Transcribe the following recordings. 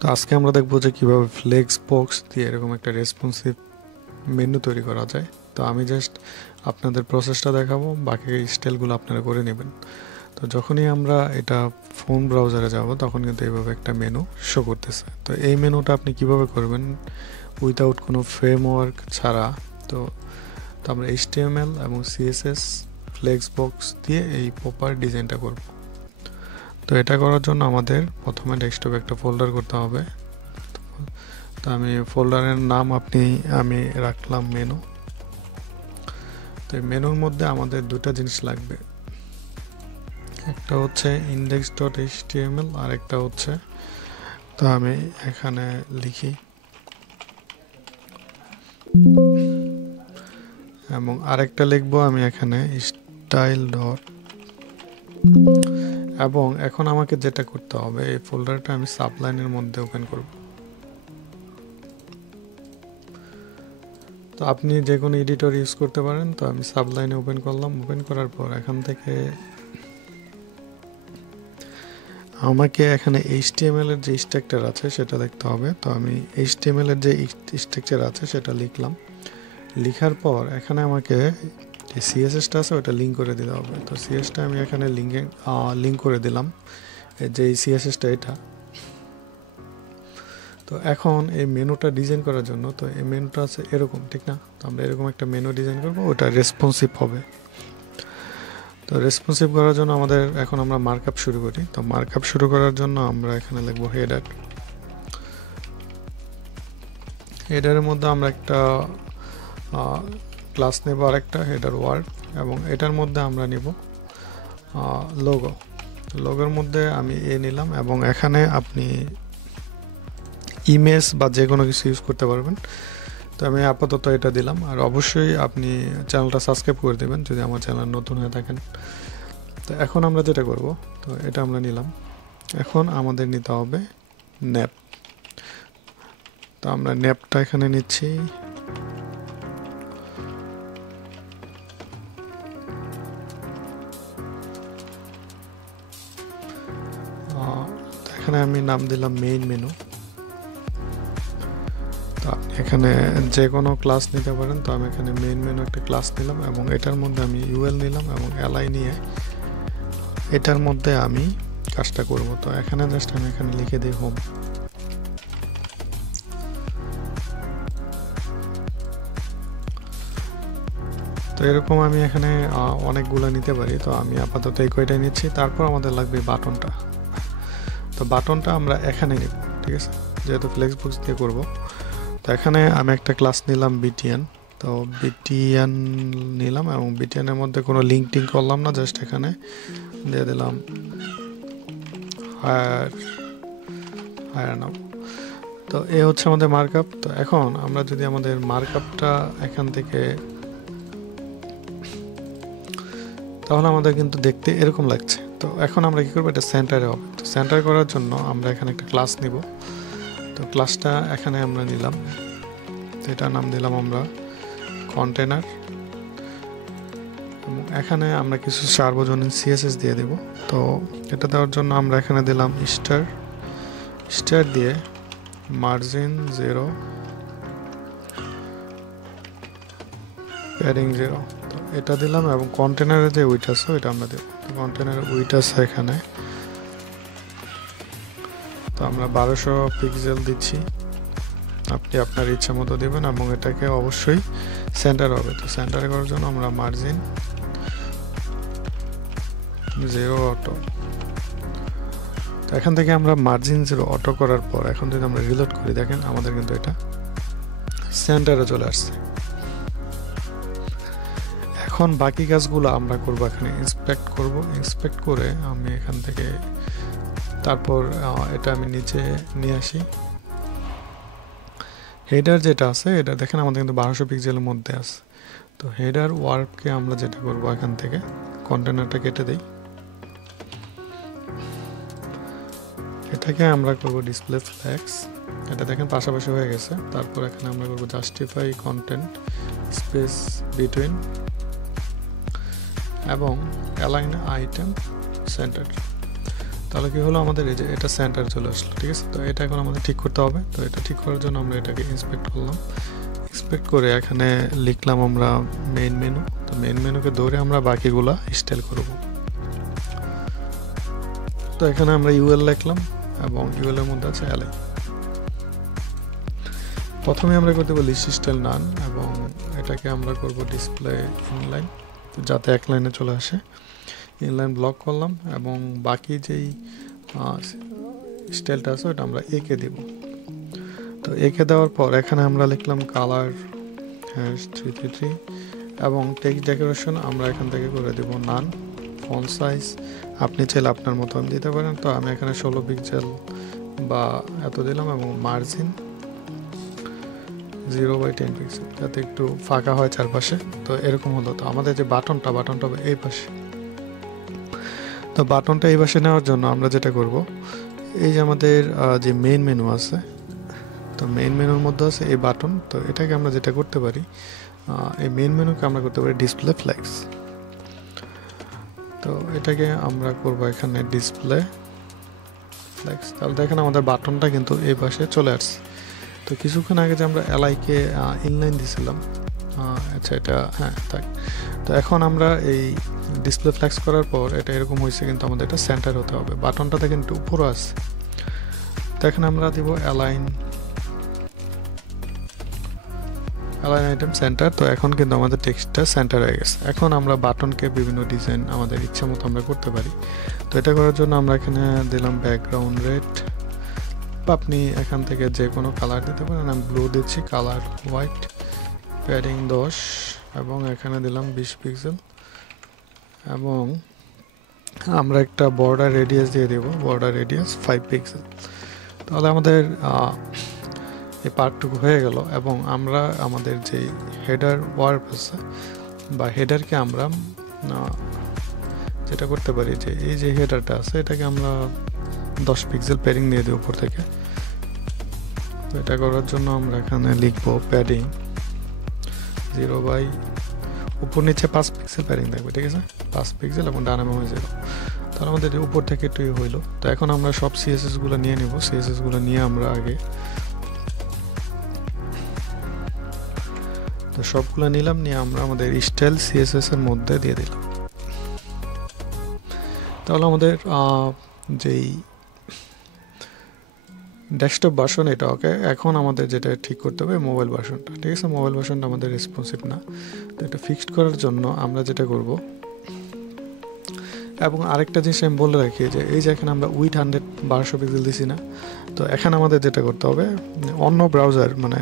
তো আজকে আমরা দেখবো যে কিভাবে ফ্লেক্স বক্স দিয়ে এরকম একটা রেসপন্সিভ মেনু তৈরি করা যায়। তো আমি জাস্ট আপনাদের প্রসেসটা দেখাবো, বাকি স্টাইলগুলো আপনারা করে নেবেন। তো যখনই আমরা এটা ফোন ব্রাউজারে যাব তখন কিন্তু এইভাবে একটা মেনু শো করতেছে। তো এই মেনুটা আপনি কিভাবে করবেন উইথাউট কোনো ফ্রেমওয়ার্ক ছাড়া। তো আমরা HTML এবং CSS ফ্লেক্স বক্স দিয়ে এই প্রপার ডিজাইনটা করব। তো এটা করার জন্য আমাদের প্রথমে ডেস্কটপে একটা ফোল্ডার করতে হবে। তো আমি ফোল্ডারের নাম আমি রাখলাম মেনু। তো এই মেনুর মধ্যে আমাদের দুটা জিনিস লাগবে, একটা হচ্ছে index.html আর একটা হচ্ছে, তো আমি এখানে লিখি এবং আরেকটা লিখবো আমি এখানে স্টাইল ডট। এবং এখন আমাকে যেটা করতে হবে, এই ফোল্ডারটা আমি সাবলাইনের মধ্যে ওপেন করব। তো আপনি যে কোনো এডিটর ইউজ করতে পারেন। তো আমি সাবলাইনে ওপেন করলাম। ওপেন করার পর এখান থেকে আমাকে এখানে HTML এর যে স্ট্রাকচার আছে সেটা দেখতে হবে। তো আমি HTML এর যে স্ট্রাকচার আছে সেটা লিখলাম। লিখার পর এখানে আমাকে যে CSSটা আছে ওটা লিঙ্ক করে দিতে হবে। তো CSSটা আমি এখানে লিঙ্ক করে দিলাম, যে CSSটা এটা। তো এখন এই মেনুটা ডিজাইন করার জন্য, তো এই মেনুটা আছে এরকম, ঠিক না? তো আমরা এরকম একটা মেনু ডিজাইন করবো, ওটা রেসপন্সিভ হবে। তো রেসপন্সিভ করার জন্য আমাদের এখন আমরা মার্কআপ শুরু করি। তো মার্কআপ শুরু করার জন্য আমরা এখানে লিখবো হেডার। হেডারের মধ্যে আমরা একটা ক্লাস নেব, আর একটা হেডার ওয়ার্ড, এবং এটার মধ্যে আমরা নিব লোগো। লোগোর মধ্যে আমি নিলাম, এবং এখানে আপনি ইমেজ বা যে কোনো কিছু ইউজ করতে পারবেন। তো আমি আপাতত এটা দিলাম। আর অবশ্যই আপনি চ্যানেলটা সাবস্ক্রাইব করে দেবেন যদি আমার চ্যানেল নতুন হয়ে থাকেন। তো এখন আমরা যেটা করব, তো এটা আমরা নিলাম। এখন আমাদের নিতে হবে ন্যাপ। তো আমরা ন্যাপটা এখানে নিচ্ছি। এখানে আমি নাম দিলাম মেইন মেনু। তো এখানে যে কোনো ক্লাস নিতে পারেন। তো আমি এখানে মেইন মেনু একটা ক্লাস নিলাম, এবং এটার মধ্যে আমি UL নিলাম এবং LI নিয়ে এটার মধ্যে আমি কাজটা করব। তো এখানে জাস্ট আমি এখানে লিখে দিই হোম। তো এরকম আমি এখানে অনেকগুলো নিতে পারি। তো আমি আপাতত এই কয়টাই নিচ্ছি। তারপর আমাদের লাগবে বাটনটা। তো বাটনটা আমরা এখানে নিব, ঠিক আছে, যেহেতু ফ্লেক্সবক্স দিয়ে করব। তো এখানে আমি একটা ক্লাস নিলাম BTN। তো BTN নিলাম, এবং BTN এর মধ্যে কোনো লিঙ্ক টিঙ্ক করলাম না, জাস্ট এখানে দিয়ে দিলাম হায়ার নাও। তো এ হচ্ছে আমাদের মার্কআপ। তো এখন আমরা যদি আমাদের মার্কআপটা এখান থেকে, তাহলে আমাদের কিন্তু দেখতে এরকম লাগছে। তো এখন আমরা কি করবো, এটা সেন্টারে হবে। তো সেন্টার করার জন্য আমরা এখানে একটা ক্লাস নিব। তো ক্লাসটা এখানে আমরা নিলাম, এটার নাম দিলাম আমরা কন্টেনার, এবং এখানে আমরা কিছু সার্বজনীন CSS দিয়ে দেব। তো এটা দেওয়ার জন্য আমরা এখানে দিলাম স্টার দিয়ে মার্জিন 0, প্যাডিং 0। তো এটা দিলাম, এবং কন্টেনারের যে উইডথ আছে এটা আমরা দেব। কন্টেনারের উইডথ আছে এখানে, তো আমরা 1200 পিক্সেল দিচ্ছি। আপনি আপনার ইচ্ছা মতো দেবেন, এবং এটাকে অবশ্যই সেন্টার হবে। তো সেন্টার করার জন্য আমরা মার্জিন 0 অটো। তো এখান থেকে আমরা মার্জিন 0 অটো করার পর এখন যদি আমরা রিলোড করি, দেখেন আমাদের কিন্তু এটা সেন্টারে চলে আসছে। এখন বাকি কাজগুলো আমরা করব, এখানে ইন্সপেক্ট করব। ইন্সপেক্ট করে আমি এখান থেকে তারপর এটা আমি নিচে নিয়ে আসি। হেডার যেটা আছে এটা দেখেন আমাদের কিন্তু 1200 পিক্সেলের মধ্যে আছে। তো হেডার ওয়ার্ডকে আমরা যেটা করব, এখান থেকে কন্টেনারটা কেটে দেই, এটাকে আমরা করব ডিসপ্লে ফ্ল্যাক্স। এটা দেখেন পাশাপাশি হয়ে গেছে। তারপর এখানে আমরা করব জাস্টিফাই কন্টেন্ট স্পেস বিটুইন, এবং অ্যালাইন আইটেম সেন্টার। তাহলে কি হলো, আমাদের এই যে এটা সেন্টার চলে আসলো, ঠিক আছে। তো এটা এখন আমাদের ঠিক করতে হবে। তো এটা ঠিক করার জন্য আমরা এটাকে ইন্সপেক্ট করলাম, ইন্সপেক্ট করে এখানে লিখলাম আমরা মেইন মেনু। তো মেইন মেনুকে ধরে আমরা বাকিগুলা স্টাইল করব। তো এখানে আমরা ইউএল লিখলাম এবং ইউএল এর মধ্যে আছে এলআই। প্রথমে আমরা করতে পারি লিস্ট স্টাইল নান এবং এটাকে আমরা করব ডিসপ্লে ইনলাইন, যাতে এক লাইনে চলে আসে। ইনলাইন ব্লক করলাম এবং বাকি যেই স্টাইলটা আছে ওটা আমরা একে দিব। তো একে দেওয়ার পর এখানে আমরা লিখলাম কালার #333 এবং টেক্সট ডেকোরেশন আমরা এখান থেকে করে দেব নান। ফন্ট সাইজ আপনি চাইলে আপনার মতন দিতে পারেন। তো আমি এখানে 16 পিক্সেল বা এত দিলাম এবং মার্জিন 0/10 পিক্সেল, যাতে একটু ফাঁকা হয় চারপাশে। তো এরকম হলো। তো আমাদের যে বাটনটা এই পাশে। তো বাটনটা এই পাশে নেওয়ার জন্য আমরা যেটা করব, এই যে আমাদের যে মেইন মেনু আছে, তো মেইন মেনুর মধ্যে আছে এই বাটন। তো এটাকে আমরা যেটা করতে পারি, এই মেইন মেনুকে আমরা করতে পারি ডিসপ্লে ফ্লেক্স। তো এটাকে আমরা করব এখানে ডিসপ্লে ফ্লেক্স। তাহলে দেখেন আমাদের বাটনটা কিন্তু এই পাশে চলে আসছে। তো কিছুক্ষণ আগে যে আমরা এলআইকে ইনলাইন দিয়েছিলাম, আচ্ছা এটা হ্যাঁ থাক। তো এখন আমরা এই ডিসপ্লে ফ্লেক্স করার পর এটা এরকম হয়েছে, কিন্তু আমাদের এটা সেন্টার হতে হবে। বাটনটাতে কিন্তু উপরে আছে। তো এখানে আমরা দিব অ্যালাইন আইটেম সেন্টার। তো এখন কিন্তু আমাদের টেক্সটটা সেন্টার হয়ে গেছে। এখন আমরা বাটনকে বিভিন্ন ডিজাইন আমাদের ইচ্ছা মতো আমরা করতে পারি। তো এটা করার জন্য আমরা এখানে দিলাম ব্যাকগ্রাউন্ড রেড, বা আপনি এখান থেকে যে কোনো কালার দিতে পারেন। আমি ব্লু দিচ্ছি, কালার হোয়াইট, প্যাডিং 10 এবং এখানে দিলাম 20 পিক্সেল এবং আমরা একটা বর্ডার রেডিয়াস দিয়ে দেব, বর্ডার রেডিয়াস 5 পিক্সেল। তাহলে আমাদের এই পার্টটুকু হয়ে গেল। এবং আমরা আমাদের যে হেডার ওয়ার্ক আছে বা হেডারকে আমরা যেটা করতে পারি, যে এই যে হেডারটা আছে এটাকে আমরা 10 পিক্সেল প্যাডিং দিয়ে দিই উপর থেকে। তো এটা করার জন্য আমরা এখানে লিখবো প্যাডিং 0 উপর নিচে 5 পিক্সেল প্যাডিং থাকবে, ঠিক আছে, 5 পিক্সেল এবং ডানে বামে 0। তাহলে আমাদের উপর থেকে একটু হইলো। তো এখন আমরা সব সিএসএস গুলো নিয়ে নিব। সিএসএস গুলো নিয়ে আমরা আগে তো সবগুলো নিলাম, নিয়ে আমরা আমাদের স্টাইল সিএসএস এর মধ্যে দিয়ে দিলাম। তাহলে আমাদের যেই ডেস্কটপ ভার্সন এটা ওকে। এখন আমাদের যেটা ঠিক করতে হবে মোবাইল ভার্সনটা, ঠিক আছে। মোবাইল ভার্সনটা আমাদের রেসপন্সিভ না। তো এটা ফিক্সড করার জন্য আমরা যেটা করব, এবং আরেকটা জিনিস আমি বলে রাখি, যে এই যে এখানে আমরা উইথ 1200 পিক্সেল দিছি না। তো এখানে আমাদের যেটা করতে হবে, অন্য ব্রাউজার মানে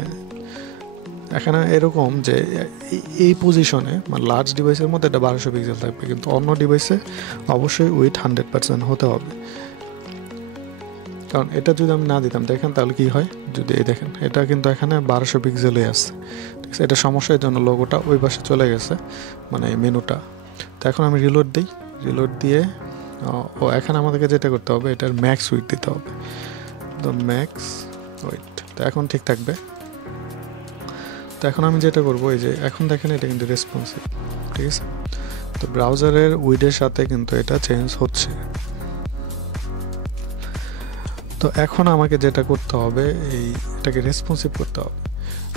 এখানে এরকম যে এই পজিশনে মানে লার্জ ডিভাইসের মধ্যে এটা 1200 পিক্সেল থাকবে, কিন্তু অন্য ডিভাইসে অবশ্যই উইথ 100% হতে হবে। কারণ এটা যদি আমি না দিতাম, দেখেন তাহলে কি হয়, যদি এই দেখেন এটা কিন্তু এখানে 1200 পিক্সেলই আছে, ঠিক আছে। এটা সমস্যার জন্য লোগোটা ওই পাশে চলে গেছে, মানে মেনুটা। তো এখন আমি রিলোড দিই, রিলোড দিয়ে এখানে আমাদেরকে যেটা করতে হবে, এটার ম্যাক্স উইথ দিতে হবে। তো ম্যাক্স উইথ, তো এখন ঠিক থাকবে। তো এখন আমি যেটা করবো, এই যে এখন দেখেন এটা কিন্তু রেসপন্সিভ, ঠিক আছে। তো ব্রাউজারের উইডের সাথে কিন্তু এটা চেঞ্জ হচ্ছে। তো এখন আমাকে যেটা করতে হবে, এটাকে রেসপন্সিভ করতে হবে।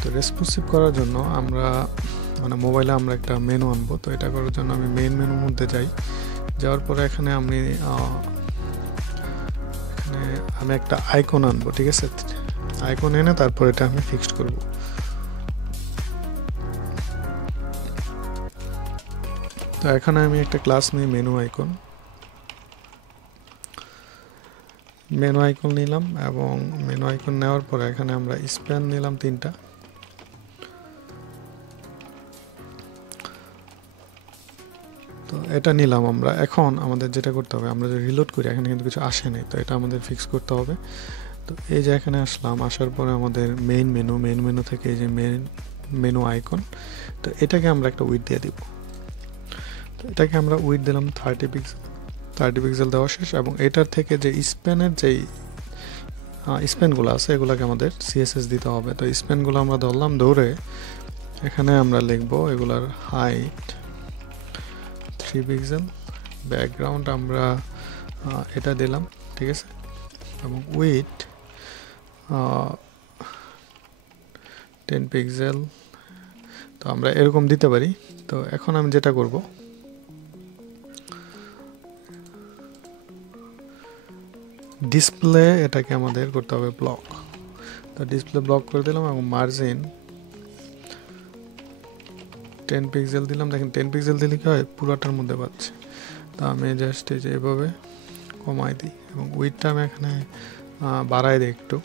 তো রেসপন্সিভ করার জন্য আমরা মানে মোবাইলে আমরা একটা মেনু আনবো। তো এটা করার জন্য আমি মেইন মেনুর মধ্যে যাই, যাওয়ার পরে এখানে আমি একটা আইকন আনবো, ঠিক আছে। আইকন এনে তারপর এটা আমি ফিক্সড করব। তো এখানে আমি একটা ক্লাস নিই মেনু আইকন নিলাম, এবং মেনু আইকন নেওয়ার পরে এখানে আমরা স্প্যান নিলাম 3টা। তো এটা নিলাম আমরা। এখন আমাদের যেটা করতে হবে, আমরা যদি রিলোড করি এখানে কিন্তু কিছু আসে নাই, তো এটা আমাদের ফিক্স করতে হবে। তো এই যে এখানে আসলাম, আসার পরে আমাদের মেইন মেনু থেকে এই যে মেনু আইকন, তো এটাকে আমরা একটা উইডথ দিয়ে দিব। তো এটাকে আমরা উইডথ দিলাম 30 পিক্সেল দেওয়া শেষ। এবং এটার থেকে যে স্প্যানের যেই স্প্যানগুলো আছে এগুলোকে আমাদের সিএসএস দিতে হবে। তো স্প্যানগুলো আমরা ধরলাম, ধরে এখানে আমরা লিখবো এগুলার হাইট 3 পিক্সেল, ব্যাকগ্রাউন্ড আমরা এটা দিলাম ঠিক আছে, এবং উইথ 10 পিক্সেল, তো আমরা এরকম দিতে পারি। তো এখন আমি যেটা করব, ডিসপ্লে এটাকে আমাদের করতে হবে ব্লক। তো ডিসপ্লে ব্লক করে দিলাম এবং মার্জিন 10 পিক্সেল দিলাম। দেখেন 10 পিক্সেল দিলে কি হয়, পুরোটার মধ্যে পাচ্ছে। তো আমি জাস্ট এই যে এভাবে কমাই দিই এবং উইথটা আমি এখানে বাড়াই দিই একটু,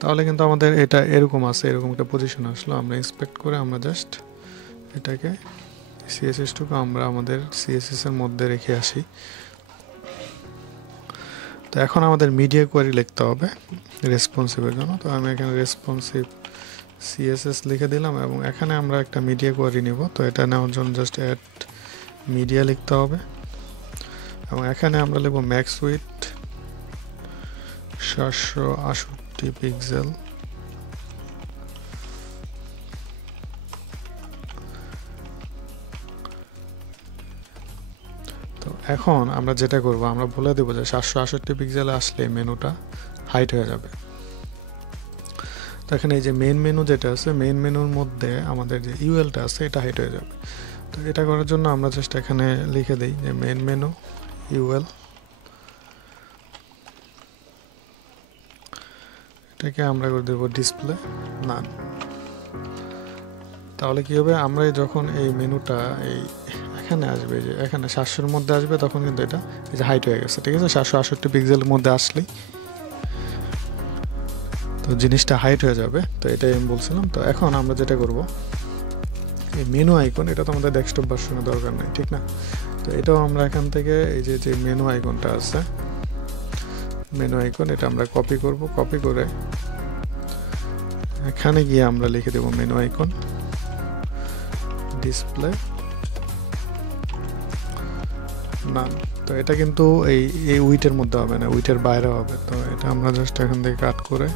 তাহলে কিন্তু আমাদের এটা এরকম আছে, এরকম একটা পজিশন আসলো। আমরা ইন্সপেক্ট করে আমরা জাস্ট এটাকে সিএসএসটুকু আমরা আমাদের সিএসএস এর মধ্যে রেখে আসি। তো এখন আমাদের মিডিয়া কোয়ারি লিখতে হবে রেসপন্সিভের জন্য। তো আমি এখানে রেসপন্সিভ সিএসএস লিখে দিলাম এবং এখানে আমরা একটা মিডিয়া কোয়ারি নিব। তো এটা নেওয়ার জন্য জাস্ট অ্যাড মিডিয়া লিখতে হবে এবং এখানে আমরা লিখব ম্যাক্স উইথ 768 পিক্সেল। তো এখন আমরা যেটা করব, আমরা বলে দেবো যে 768 পিক্সেলে আসলে মেনুটা হাইট হয়ে যাবে। তো এখানে এই যে মেইন মেনু যেটা আছে, মেইন মেনুর মধ্যে আমাদের যে ইউএলটা আছে এটা হাইট হয়ে যাবে। তো এটা করার জন্য আমরা জাস্ট এখানে লিখে দিই যে মেইন মেনু ইউএল, এটাকে আমরা করে দেবো ডিসপ্লে নান। তাহলে কি হবে, আমরা যখন এই মেনুটা এই এখানে আসবে, যে এখানে 700-এর মধ্যে আসবে, তখন কিন্তু এটা এই যে হাইট হয়ে গেছে। ঠিক আছে, 768 পিক্সেলের মধ্যে আসলেই তো জিনিসটা হাইট হয়ে যাবে। তো এটাই আমি বলছিলাম। তো এখন আমরা যেটা করব, এই মেনু আইকন, এটা তো আমাদের ডেস্কটপ ভার্সনে দরকার নাই, ঠিক না? তো এটাও আমরা এখান থেকে এই যে মেনু আইকনটা আছে, মেনু আইকন, এটা আমরা কপি করব। কপি করে এখানে গিয়ে আমরা লিখে দেব মেনু আইকন ডিসপ্লে নান। তো এটা কিন্তু এই উইটের মধ্যে হবে না, উইটের বাইরে হবে। তো এটা আমরা জাস্ট এখান থেকে কাট করে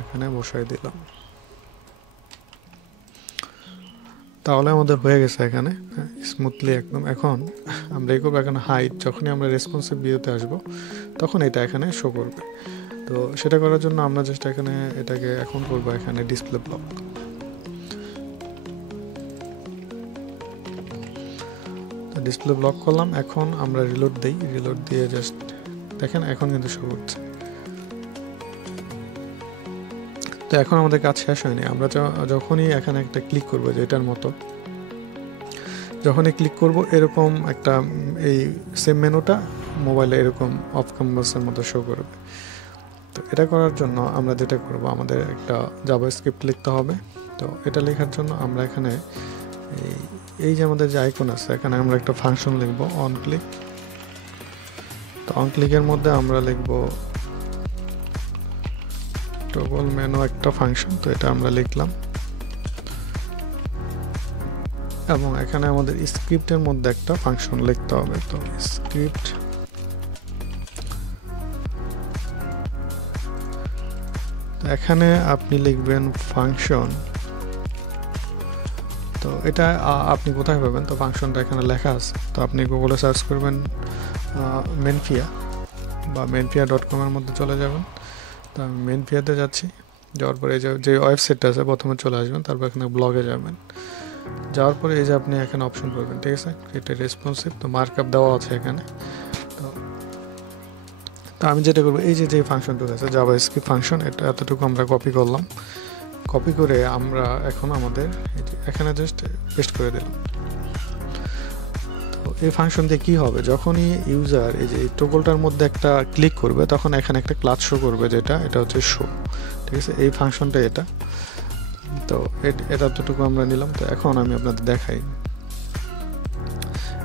এখানে বসাই দিলাম। তাহলে আমাদের হয়ে গেছে এখানে স্মুথলি একদম। এখন আমরা এই করবো, এখানে হাইট, যখনই আমরা রেসপন্সিভ ভিউতে আসবো তখন এটা এখানে শো করবে। তো সেটা করার জন্য আমরা জাস্ট এখানে এটাকে এখন করবো এখানে ডিসপ্লে ব্লক। তো ডিসপ্লে ব্লক করলাম। এখন আমরা রিলোড দিই, রিলোড দিয়ে জাস্ট দেখেন এখন কিন্তু শো করছে। তো এখন আমাদের কাজ শেষ হয়নি। আমরা যখনই এখানে একটা ক্লিক করবো, যে এটার মতো যখনই ক্লিক করব, এরকম একটা এই সেম মেনুটা মোবাইলে এরকম অফ ক্যানভাসের মতো শো করবে। তো এটা করার জন্য আমরা যেটা করব, আমাদের একটা জাভাস্ক্রিপ্ট লিখতে হবে। তো এটা লেখার জন্য আমরা এখানে এই যে আমাদের যে আইকন আছে, এখানে আমরা একটা ফাংশন লিখব অন ক্লিক। তো অন ক্লিকের মধ্যে আমরা লিখব টগল মেনু একটা ফাংশন। তো এটা আমরা লিখলাম এবং এখানে আমাদের স্ক্রিপ্টের মধ্যে একটা ফাংশন লিখতে হবে। তো স্ক্রিপ্ট, এখানে আপনি লিখবেন ফাংশন। তো এটা আপনি কোথায় পাবেন? তো ফাংশনটা এখানে লেখা আছে। তো আপনি গুগলে সার্চ করবেন মেনফিয়া বা menfia.com এর মধ্যে চলে যাবেন। তো আমি মেনফিয়াতে যাচ্ছি। যাওয়ার পরে এই যে ওয়েবসাইটটা আছে প্রথমে চলে আসবেন, তারপর এখানে ব্লগে যাবেন। যাওয়ার পরে এই যে আপনি এখানে অপশন করবেন, ঠিক আছে, এটা রেসপন্সিভ। তো মার্কআপ দেওয়া আছে এখানে। তো আমি যেটা করবো, এই যে ফাংশনটুকু আছে জাভাস্ক্রিপ্ট ফাংশন, এটা এতটুকু আমরা কপি করলাম। কপি করে আমরা এখন আমাদের এখানে জাস্ট পেস্ট করে দিলাম। তো এই ফাংশন দিয়ে কী হবে, যখনই ইউজার এই যে টোগলটার মধ্যে একটা ক্লিক করবে, তখন এখানে একটা ক্লাস শো করবে, এটা হচ্ছে শো। ঠিক আছে, এই ফাংশনটা এটা। তো এটা এতটুকু আমরা নিলাম। তো এখন আমি আপনাদের দেখাই,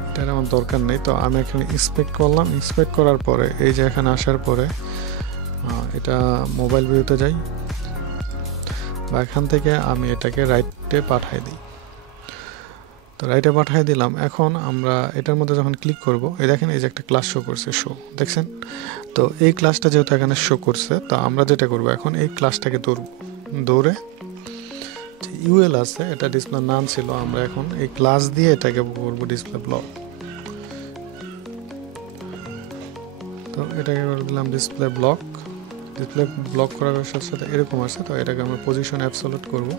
এটার আমার দরকার নেই। তো আমি এখানে ইন্সপেক্ট করলাম। ইন্সপেক্ট করার পরে এই যে এখানে আসার পরে এটা মোবাইল ভিউতে যাই, বা এখান থেকে আমি এটাকে রাইটে পাঠাই দিই। তো রাইটে পাঠিয়ে দিলাম। এখন আমরা এটার মধ্যে যখন ক্লিক করব, এই দেখেন এই যে একটা ক্লাস শো করছে, শো, দেখছেন? তো এই ক্লাসটা যেহেতু এখানে শো করছে, তো আমরা যেটা করব, এখন এই ক্লাসটাকে দৌড়ে যে ইউএল আছে, এটা ডিসপ্লে নান ছিল, আমরা এখন এই ক্লাস দিয়ে এটাকে করব ডিসপ্লে ব্লক। তো এটাকে করে দিলাম ডিসপ্লে ব্লক। ডিসপ্লে ব্লক করার সাথে সাথে এরকম আসছে। তো এটাকে আমরা পজিশন অ্যাবসোলিউট করব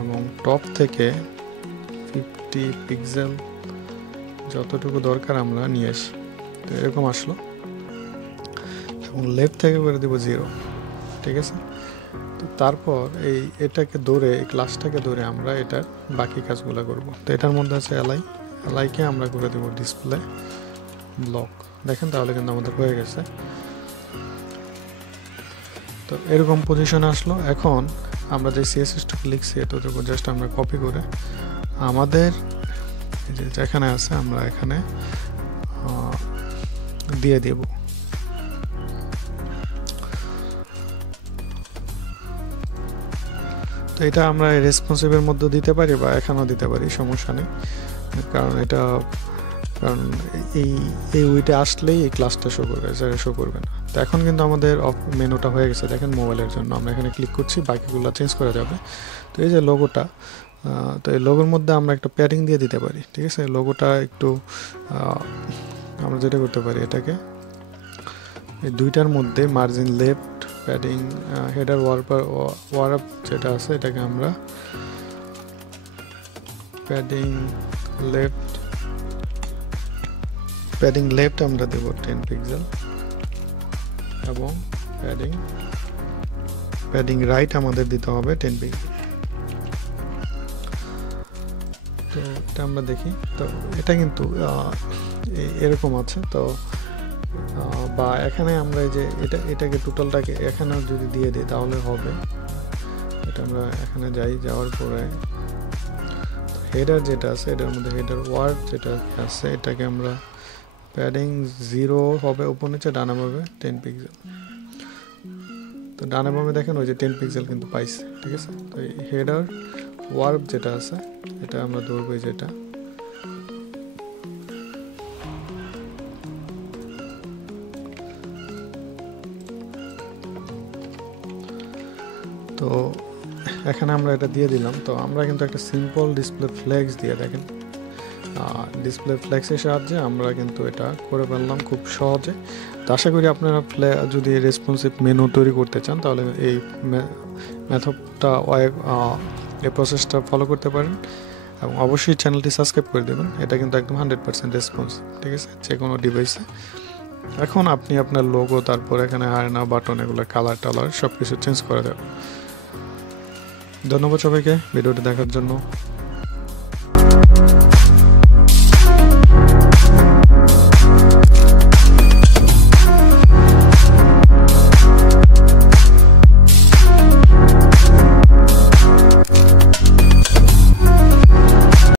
এবং টপ থেকে 50 পিক্সেল যতটুকু দরকার আমরা নিয়ে আসি। তো এরকম আসলো এবং লেফট থেকে করে দিব 0, ঠিক আছে। তো তারপর এটাকে ধরে এই ক্লাসটাকে ধরে আমরা এটার বাকি কাজগুলো করব। তো এটার মধ্যে আছে এলআইকে আমরা করে দেব ডিসপ্লে ব্লক। দেখেন তাহলে কিন্তু আমাদের হয়ে গেছে। তো এরকম পজিশনে আসলো। এখন আমরা যে সিএসএস2 লিখছি এতটুকু জাস্ট আমরা কপি করে আমাদের যেখানে আছে আমরা এখানে দিয়ে দেব। তো এটা আমরা রেসপন্সিভের মধ্যে দিতে পারি বা এখানেও দিতে পারি, সমস্যা নেই। কারণ এই উইটে আসলেই এই ক্লাসটা শো করবে, যারা শো করবে না। তো এখন কিন্তু আমাদের মেনুটা হয়ে গেছে। দেখেন মোবাইলের জন্য আমরা এখানে ক্লিক করছি, বাকিগুলো চেঞ্জ করা যাবে। তো এই যে লোগোটা, তো এই লোগোর মধ্যে আমরা একটা প্যাডিং দিয়ে দিতে পারি, ঠিক আছে। লোগোটা একটু আমরা যেটা করতে পারি, এটাকে এই দুইটার মধ্যে মার্জিন লেফট প্যাডিং হেডার ওয়ারআপ যেটা আছে এটাকে আমরা প্যাডিং লেফট আমরা দেব 10 পিক্সেল এবং প্যাডিং রাইট আমাদের দিতে হবে 10 পিক্সেল। তো এটা আমরা দেখি। তো এটা কিন্তু এরকম আছে। তো বা এখানে আমরা এই যে এটাকে টোটালটাকে এখানেও যদি দিয়ে দিই তাহলে হবে। এটা আমরা এখানে যাওয়ার পরে হেডার যেটা আছে এটার মধ্যে হেডার ওয়ার্ড যেটা আছে এটাকে আমরা প্যাডিং 0 হবে উপর নিচে, ডানে বামে 10 পিক্সেল। তো ডানে বামে দেখেন ওই যে 10 পিক্সেল কিন্তু পাইছে, ঠিক আছে। তো এই হেডার ওয়ার্ড যেটা আছে এটা আমরা ধরবো যেটা তো এখানে আমরা এটা দিয়ে দিলাম। তো আমরা কিন্তু একটা সিম্পল ডিসপ্লে ফ্লেক্স দিয়ে দেখেন ডিসপ্লে ফ্লেক্সের সাহায্যে আমরা কিন্তু এটা করে ফেললাম খুব সহজে। তো আশা করি আপনারা যদি রেসপন্সিভ মেনু তৈরি করতে চান তাহলে এই মেথডটা এই প্রসেসটা ফলো করতে পারেন এবং অবশ্যই চ্যানেলটি সাবস্ক্রাইব করে দেবেন। এটা কিন্তু একদম 100% রেসপন্স, ঠিক আছে, যে কোনো ডিভাইসে। এখন আপনি আপনার লোগো, তারপর এখানে আয়না বাটন, এগুলো কালার টালার সব কিছু চেঞ্জ করে দেবেন। ধন্যবাদ সবাইকে ভিডিওটি দেখার জন্য।